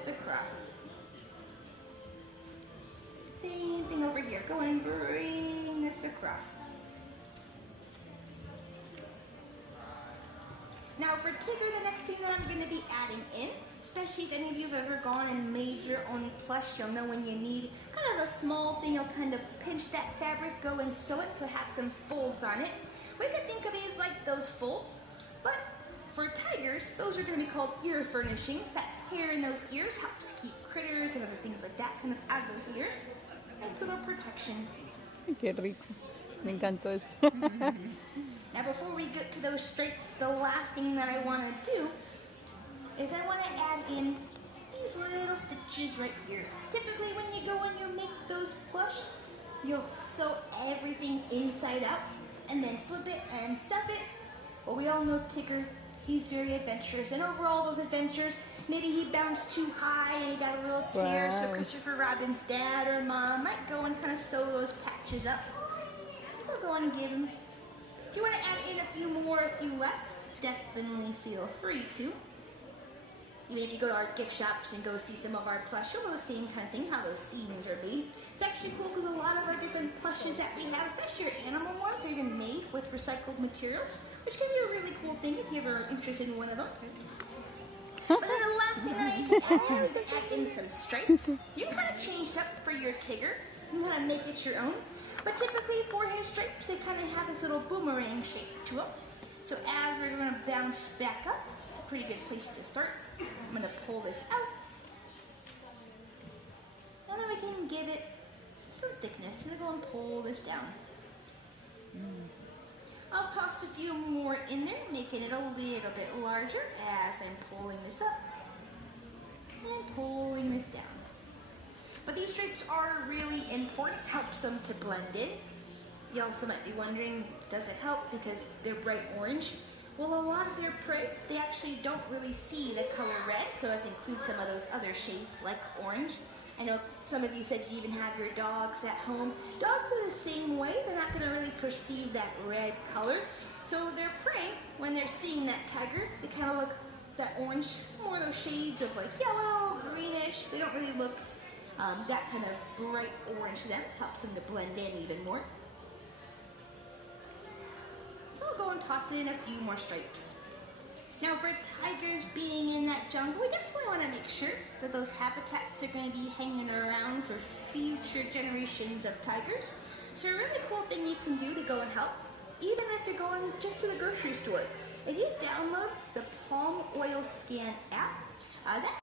this across. Same thing over here. Go and bring this across. Now for Tigger, the next thing that I'm going to be adding in, especially if any of you have ever gone and made your own plush, you'll know when you need kind of a small thing, you'll kind of pinch that fabric, go and sew it so it has some folds on it. We could think of these like those folds, but for tigers, those are going to be called ear furnishings. That's hair in those ears, helps keep critters and other things like that kind of out of those ears. Nice little protection. Qué rico. Me encantó eso. Now before we get to those stripes, the last thing that I want to do is I want to add in these little stitches right here. Typically when you go and you make those plush, you'll sew everything inside out and then flip it and stuff it. Well, we all know Tigger, he's very adventurous, and over all those adventures, maybe he bounced too high and he got a little tear, so Christopher Robin's dad or mom might go and kind of sew those patches up. So we'll go and give him. If you want to add in a few more, a few less, definitely feel free to. Even if you go to our gift shops and go see some of our plush, you'll know the same kind of thing, how those seams are made. It's actually cool because a lot of our different plushes that we have, especially our animal ones, are even made with recycled materials, which can be a really cool thing if you're ever interested in one of them. But then the last thing that I need to add in, we can add in some stripes. You can kind of change it up for your Tigger. You can kind of make it your own. But typically for his stripes, they kind of have this little boomerang shape to them. So as we're going to bounce back up, it's a pretty good place to start. I'm going to pull this out. And then we can give it some thickness. I'm going to go and pull this down. I'll toss a few more in there, making it a little bit larger as I'm pulling this up and pulling this down. But these stripes are really important, helps them to blend in. You also might be wondering, does it help because they're bright orange? Well, a lot of their prey, they actually don't really see the color red, so let's include some of those other shades like orange. I know some of you said you even have your dogs at home. Dogs are the same way. They're not going to really perceive that red color. So their prey, when they're seeing that tiger, they kind of look that orange. It's more of those shades of like yellow, greenish. They don't really look that kind of bright orange to them. Helps them to blend in even more. So I'll go and toss in a few more stripes. Now for tigers being in that jungle, we definitely want to make sure that those habitats are going to be hanging around for future generations of tigers. So a really cool thing you can do to go and help, even if you're going just to the grocery store, if you download the Palm Oil Scan app, that